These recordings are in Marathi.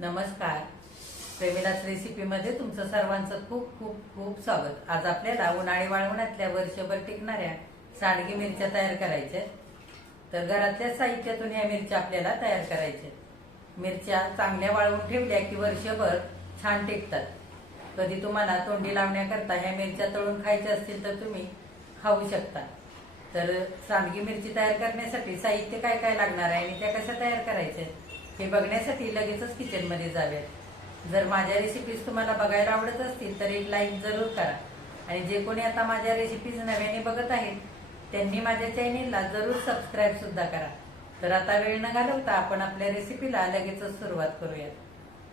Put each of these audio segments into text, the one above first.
नमस्कार. प्रेमिलाच रेसिपीमध्ये तुमचं सर्वांचं खूप खूप खूप स्वागत. आज आपल्याला उन्हाळी वाळवणातल्या वर्षभर टिकणाऱ्या सांडगी मिरच्या तयार करायच्या आहेत. तर घरातल्या साहित्यातून या मिरच्या आपल्याला तयार करायच्या आहेत. मिरच्या चांगल्या वाळवून ठेवल्या की वर्षभर छान टिकतात. कधी तुम्हाला तोंडी लावण्याकरता ह्या मिरच्या तळून खायच्या असतील तर तुम्ही खाऊ शकता. तर सांडगी मिरची तयार करण्यासाठी साहित्य काय काय लागणार आहे आणि त्या कशा तयार करायच्या आहेत, हे बघण्यासाठी लगेचच किचनमध्ये जाव्यात जर माझ्या रेसिपीज तुम्हाला बघायला आवडत असतील तर एक लाईक जरूर करा. आणि जे कोणी आता माझ्या रेसिपीज नव्याने बघत आहेत त्यांनी माझ्या चॅनेलला जरूर सबस्क्राईब सुद्धा करा. तर आता वेळ न घालवता आपण आपल्या रेसिपीला लगेचच सुरुवात करूयात.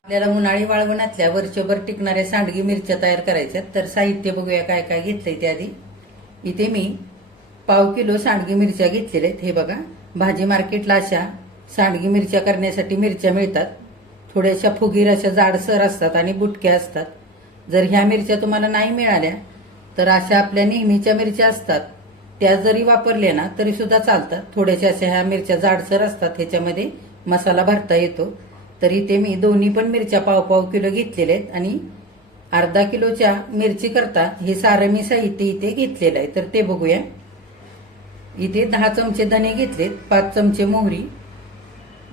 आपल्याला उन्हाळी वाळवणातल्या वर्षभर टिकणाऱ्या सांडगी मिरच्या तयार करायच्या तर साहित्य बघूया काय काय घेतलंय त्याआधी इथे मी पाव किलो सांडगी मिरच्या घेतलेल्या आहेत. हे बघा भाजी मार्केटला अशा सांडगी मिरच्या करण्यासाठी मिरच्या मिळतात. थोड्याशा फुगीर अशा जाडसर असतात आणि बुटक्या असतात. जर ह्या मिरच्या तुम्हाला नाही मिळाल्या तर अशा आपल्या नेहमीच्या मिरच्या असतात. त्या जरी वापरल्या ना तरी सुद्धा चालतात. थोड्याशा अशा ह्या मिरच्या जाडसर असतात. ह्याच्यामध्ये मसाला भरता येतो. तर इथे मी दोन्ही पण मिरच्या पाव पाव किलो घेतलेल्या आहेत आणि अर्धा किलोच्या मिरची करता हे सारं मी साहित्य इथे घेतलेलं आहे. तर ते बघूया. इथे दहा चमचे धने घेतलेत पाच चमचे मोहरी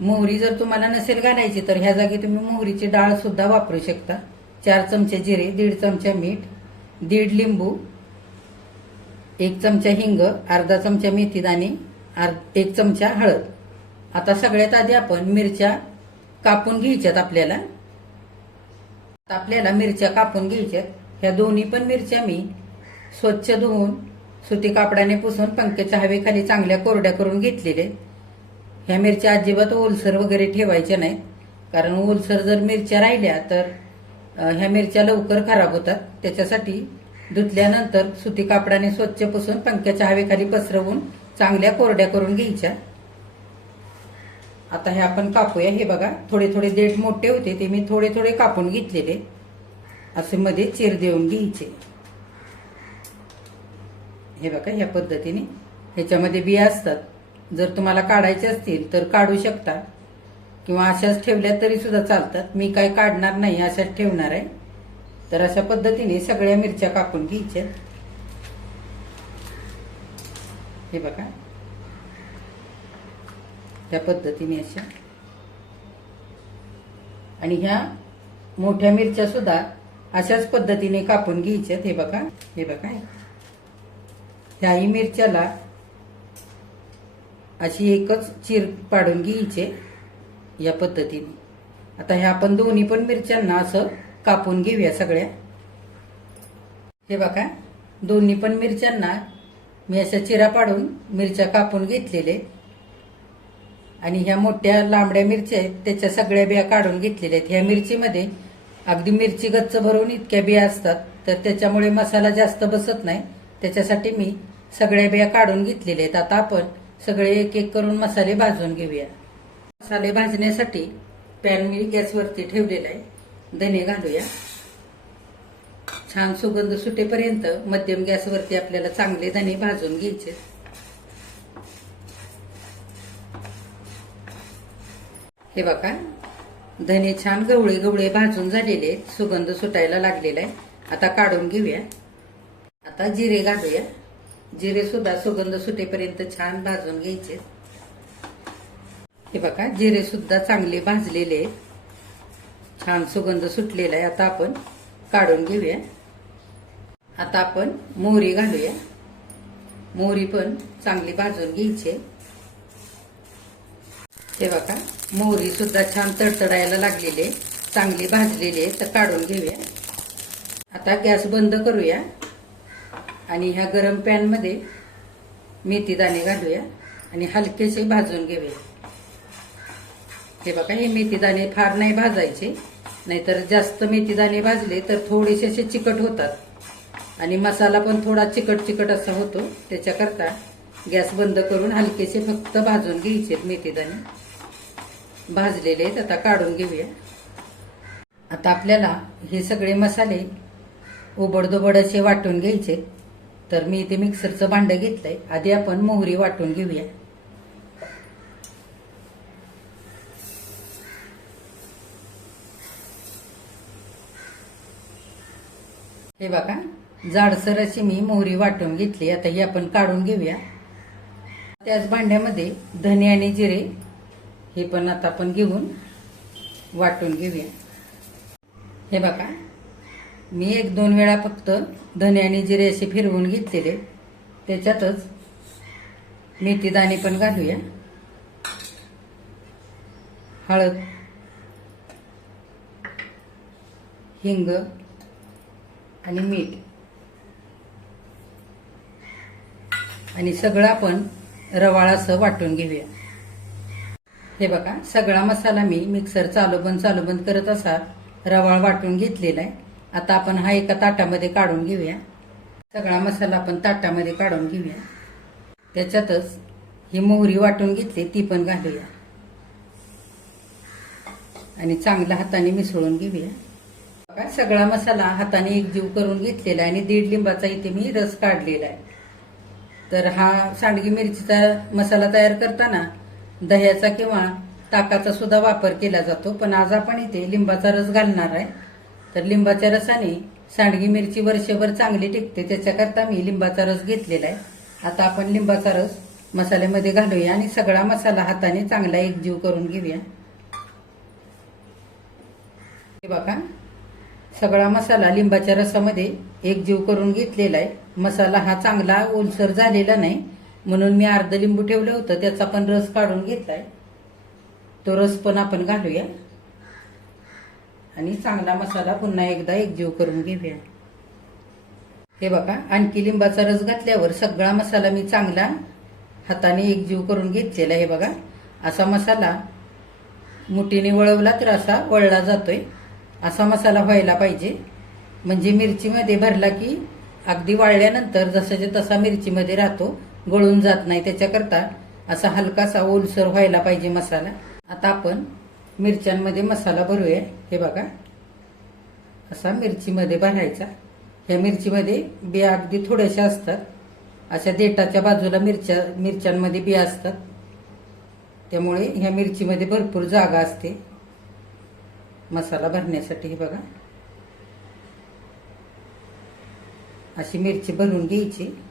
मोहरी जर तुम्हाला नसेल घालायची तर ह्या जागी तुम्ही मोहरीची डाळ सुद्धा वापरू शकता. चार चमचे जिरे दीड चमचा मीठ दीड लिंबू एक चमचा हिंग अर्धा चमचा मेथी दाणे अर्ध- एक चमचा हळद. आता सगळ्यात आधी आपण मिरच्या कापून घ्यायच्यात आपल्याला. आता आपल्याला मिरच्या कापून घ्यायच्यात. ह्या दोन्ही पण मिरच्या मी स्वच्छ धुवून सुती कापडाने पुसून पंख्याच्या हवेखाली चांगल्या कोरड्या करून घेतलेल्या आहेत. ह्या मिरच्या अजिबात ओलसर वगैरे ठेवायच्या नाहीत. कारण ओलसर जर मिरच्या राहिल्या तर ह्या मिरच्या लवकर खराब होतात. त्याच्यासाठी धुतल्यानंतर सुती कापडाने स्वच्छ पुसून पंख्याच्या हवेखाली पसरवून चांगल्या कोरड्या करून घ्यायच्या. आता हे आपण कापूया. हे बघा थोडे थोडे देठ मोठे होते ते मी थोडे थोडे कापून घेतलेले. असे मध्ये चिर देऊन घ्यायचे. हे बघा ह्या पद्धतीने ह्याच्यामध्ये बिया असतात. जर तुम्हाला काढायचे असतील तर काढू शकता. किंवा अशाच ठेवल्या तरी सुद्धा चालतात. मी काय काढणार नाही अशाच ठेवणार आहे. तर अशा पद्धतीने सगळ्या मिरच्या कापून घ्यायच्या हे बघा. त्या पद्धतीने अशा. आणि ह्या मोठ्या मिरच्या सुद्धा अशाच पद्धतीने कापून घ्यायच्यात. हे बघा. हे बघा. ह्याही मिरच्याला अशी एकच चीर पाडून घ्यायचे या पद्धतीने. आता ह्या आपण दोन्ही पण मिरच्यांना असं कापून घेऊया सगळ्या. हे बघा दोन्ही पण मिरच्यांना मी अशा चिरा पाडून मिरच्या कापून घेतलेले आणि ह्या मोठ्या लांबड्या मिरच्या आहेत त्याच्या सगळ्या बिया काढून घेतलेल्या आहेत. ह्या मिरचीमध्ये अगदी मिरची गच्च भरून इतक्या बिया असतात तर त्याच्यामुळे मसाला जास्त बसत नाही. त्याच्यासाठी मी सगळ्या बिया काढून घेतलेल्या आहेत. आता आपण सगळे एक एक करून मसाले भाजून घेऊया. मसाले भाजण्यासाठी पॅन मी गॅसवरती ठेवलेला आहे. धने घालूया. छान सुगंध सुटेपर्यंत मध्यम गॅसवरती आपल्याला चांगले धने भाजून घ्यायचे. हे बघा धने छान गवळे गवळे भाजून झालेले आहेत. सुगंध सुटायला लागलेला आहे. आता काढून घेऊया. आता जिरे घालूया. जिरे सुद्धा सुगंध सुटेपर्यंत छान भाजून घ्यायचे. हे बघा जिरे सुद्धा चांगले भाजलेले आहेत. छान सुगंध सुटलेला आहे. आता आपण काढून घेऊया. आता आपण मोहरी घालूया. मोहरी पण चांगली भाजून घ्यायची आहे. हे बघा मोहरी सुद्धा छान तडतडायला लागलेली आहे. चांगली भाजलेली आहे. तर काढून घेऊया. आता गॅस बंद करूया. आणि ह्या गरम पॅनमध्ये मेथी दाणे घालूया आणि हलकेसे भाजून घेऊया. हे बघा हे मेथी दाणे फार नाही भाजायचे. नाहीतर जास्त मेथी दाणे भाजले तर थोडेसे असे चिकट होतात. आणि मसाला पण थोडा चिकट चिकट असा होतो. त्याच्याकरता गॅस बंद करून हलकेसे फक्त भाजून घ्यायचे मेथी दाणे. भाजलेले आहेत आता काढून घेऊया. आता आपल्याला हे सगळे मसाले उबडदोबड असे वाटून घ्यायचे तर मी इथे मिक्सरचं भांडं घेतलंय. आधी आपण मोहरी वाटून घेऊया. हे बघा जाडसर अशी मी मोहरी वाटून घेतली. आता ही आपण काढून घेऊया. त्याच भांड्यामध्ये धने आणि जिरे हे पण आता आपण घेऊन वाटून घेऊया. हे बघा मी एक दोन वेळा फक्त धने आणि जिरे असे फिरवून घेतलेले त्याच्यातच मेथी दाणे पण घालूया. हळद हिंग आणि मीठ. आणि सगळं आपण रवाळ असं वाटून घेऊया. हे बघा सगळा मसाला मी मिक्सर चालू बंद चालू बंद करत असा रवाळ वाटून घेतलेला आहे. आता आपण हा एका ताटामध्ये काढून घेऊया. सगळा मसाला आपण ताटामध्ये काढून घेऊया. त्याच्यातच ही मोहरी वाटून घेतली ती पण घालूया. आणि चांगला हाताने मिसळून घेऊया. बघा सगळा मसाला हाताने एकजीव करून घेतलेला आहे आणि दीड लिंबाचा इथे मी रस काढलेला आहे. तर हा सांडगी मिरचीचा मसाला तयार करताना दह्याचा किंवा ताकाचा सुद्धा वापर केला जातो पण आज आपण इथे लिंबाचा रस घालणार आहे. तर लिंबाच्या रसाने सांडगी मिरची वर्षभर चांगली टिकते त्याच्याकरता मी लिंबाचा रस घेतलेला आहे. आता आपण लिंबाचा रस मसाल्यामध्ये घालूया आणि सगळा मसाला हाताने चांगला एकजीव करून घेऊया. हे बघा सगळा मसाला लिंबाच्या रसामध्ये एकजीव करून घेतलेला आहे. मसाला हा चांगला ओलसर झालेला नाही म्हणून मी अर्ध लिंबू ठेवलं होतं त्याचा पण रस काढून घेतलाय. तो रस पण आपण घालूया. आणि चांगला मसाला पुन्हा एकदा एकजीव करून घेऊया. हे बघा आणखी लिंबाचा रस घातल्यावर सगळा मसाला मी चांगला हाताने एकजीव करून घेतलेला हे बघा. असा मसाला मुठीने वळवला तर असा वळला जातोय. असा मसाला व्हायला पाहिजे. म्हणजे मिरचीमध्ये भरला की अगदी वाळल्यानंतर जसाच्या तसा मिरचीमध्ये राहतो गळून जात नाही. त्याच्याकरता असा हलकासा ओलसर व्हायला पाहिजे मसाला. आता आपण मिरच्यांमध्ये मसाला भरूया. हे बघा. असा मिरचीमध्ये भरायचा. ह्या मिरचीमध्ये बिया अगदी थोड्याशा असतात. अशा देटाच्या बाजूला मिरच्या मिरच्यांमध्ये बिया असतात. त्यामुळे ह्या मिरचीमध्ये भरपूर जागा असते. मसाला भरण्यासाठी हे बघा. अशी मिरची भरून घ्यायची.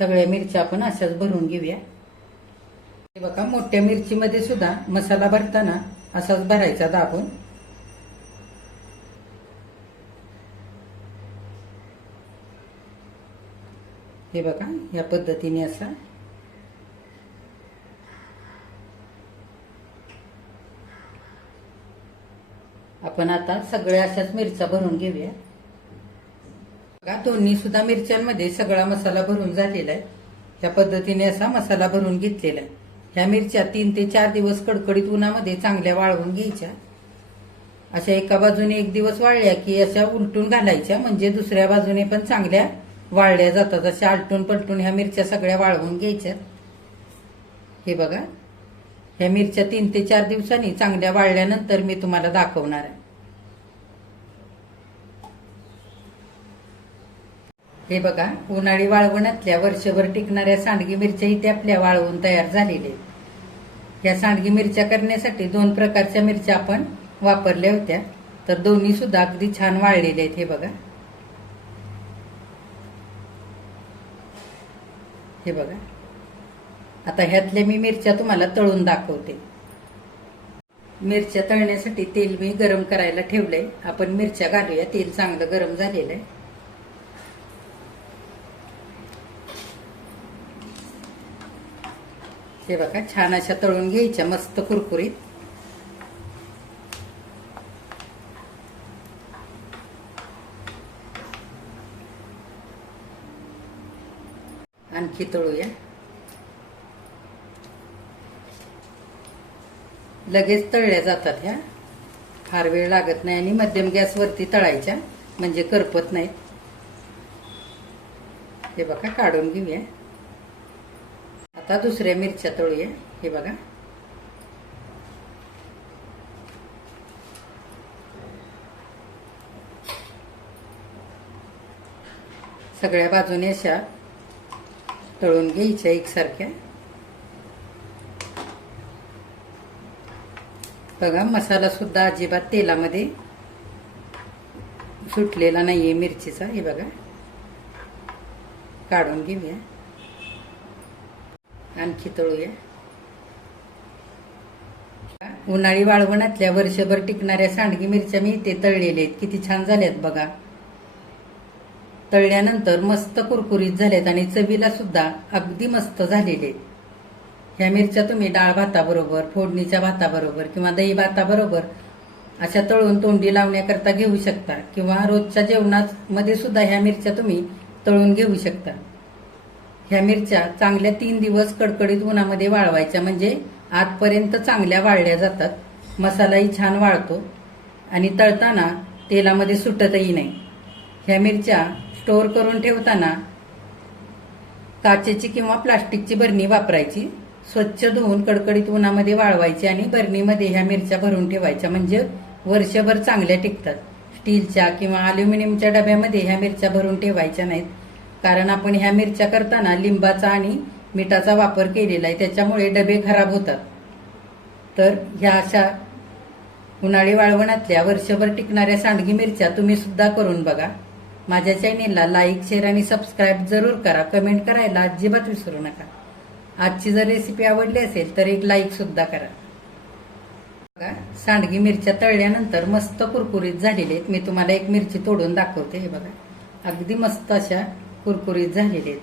सगळ्या मिरच्या आपण अशाच भरून घेऊया. हे बघा मोठ्या मिरचीमध्ये सुद्धा मसाला भरताना असाच भरायचा दाबून. हे बघा या पद्धतीने असा. आपण आता सगळ्या अशाच मिरच्या भरून घेऊया. का? दोन्ही सुद्धा मिरच्यांमध्ये सगळा मसाला भरून झालेला आहे. या पद्धतीने असा मसाला भरून घेतलेला आहे. ह्या मिरच्या तीन ते चार दिवस कडकडीत उन्हामध्ये चांगल्या वाळवून घ्यायच्या. अशा एका बाजूने एक दिवस वाळल्या की अशा उलटून घालायच्या म्हणजे दुसऱ्या बाजूने पण चांगल्या वाळल्या जातात. अशा आलटून पलटून ह्या मिरच्या सगळ्या वाळवून घ्यायच्या. हे बघा. ह्या मिरच्या तीन ते चार दिवसांनी चांगल्या वाळल्यानंतर मी तुम्हाला दाखवणार आहे. हे बघा उन्हाळी वाळवणातल्या वर्षभर टिकणाऱ्या सांडगी मिरच्या इथे आपल्या वाळवून तयार झालेल्या आहेत. या सांडगी मिरच्या करण्यासाठी दोन प्रकारच्या मिरच्या आपण वापरल्या होत्या. तर दोन्ही सुद्धा अगदी छान वाळलेल्या आहेत हे बघा. हे बघा. आता ह्यातल्या मी मिरच्या तुम्हाला तळून दाखवते. मिरच्या तळण्यासाठी तेल मी गरम करायला ठेवलंय. आपण मिरच्या घालूया तेल चांगलं गरम झालेलं आहे. हे बघा छान अशा तळून घ्यायच्या मस्त कुरकुरीत. आणखी तळूया. लगेच तळल्या जातात ह्या. फार वेळ लागत नाही आणि मध्यम गॅसवरती तळायच्या म्हणजे करपत नाहीत. हे बघा काढून घेऊया. आता दुसऱ्या मिरच्या तळूया हे बघा. सगळ्या बाजूने अशा तळून घ्यायच्या एकसारख्या. बघा मसाला सुद्धा अजिबात तेलामध्ये सुटलेला नाहीये मिरचीचा. हे बघा. काढून घेऊया. आणखी तळूया उन्हाळी वाळवणातल्या वर्षभर टिकणाऱ्या सांडगी मिरच्या मी इथे तळलेल्या आहेत. किती छान झाल्यात बघा. तळल्यानंतर मस्त कुरकुरीत झाल्यात आणि चवीला सुद्धा अगदी मस्त झालेले आहेत. ह्या मिरच्या तुम्ही डाळ भाताबरोबर फोडणीच्या भाताबरोबर किंवा दही भाताबरोबर अशा तळून तोंडी लावण्याकरता घेऊ शकता किंवा रोजच्या जेवणामध्ये सुद्धा ह्या मिरच्या तुम्ही तळून घेऊ शकता. ह्या मिरच्या चांगल्या तीन दिवस कडकडीत उन्हामध्ये वाळवायच्या. म्हणजे आतपर्यंत चांगल्या वाळल्या जातात. मसालाही छान वाळतो. आणि तळताना तेलामध्ये सुटतही नाही. ह्या मिरच्या स्टोअर करून ठेवताना काचेची किंवा प्लास्टिकची बरणी वापरायची. स्वच्छ धुवून कडकडीत उन्हामध्ये वाळवायची आणि बरणीमध्ये ह्या मिरच्या भरून ठेवायच्या. म्हणजे वर्षभर चांगल्या टिकतात. स्टीलच्या किंवा अल्युमिनियमच्या डब्यामध्ये ह्या मिरच्या भरून ठेवायच्या नाहीत. कारण आपण ह्या मिरच्या करताना लिंबाचा आणि मिठाचा वापर केलेला आहे. त्याच्यामुळे डबे खराब होतात. तर ह्या अशा उन्हाळी वाळवणातल्या वर्षभर टिकणाऱ्या सांडगी मिरच्या तुम्ही सुद्धा करून बघा. माझ्या चॅनेलला लाईक शेअर आणि सबस्क्राईब जरूर करा. कमेंट करायला अजिबात विसरू नका. आजची जर रेसिपी आवडली असेल तर एक लाईक सुद्धा करा. बघा सांडगी मिरच्या तळल्यानंतर मस्त कुरकुरीत झालेले आहेत. मी तुम्हाला एक मिरची तोडून दाखवते. हे बघा. अगदी मस्त अशा कुरकुरीत झालेले आहेत.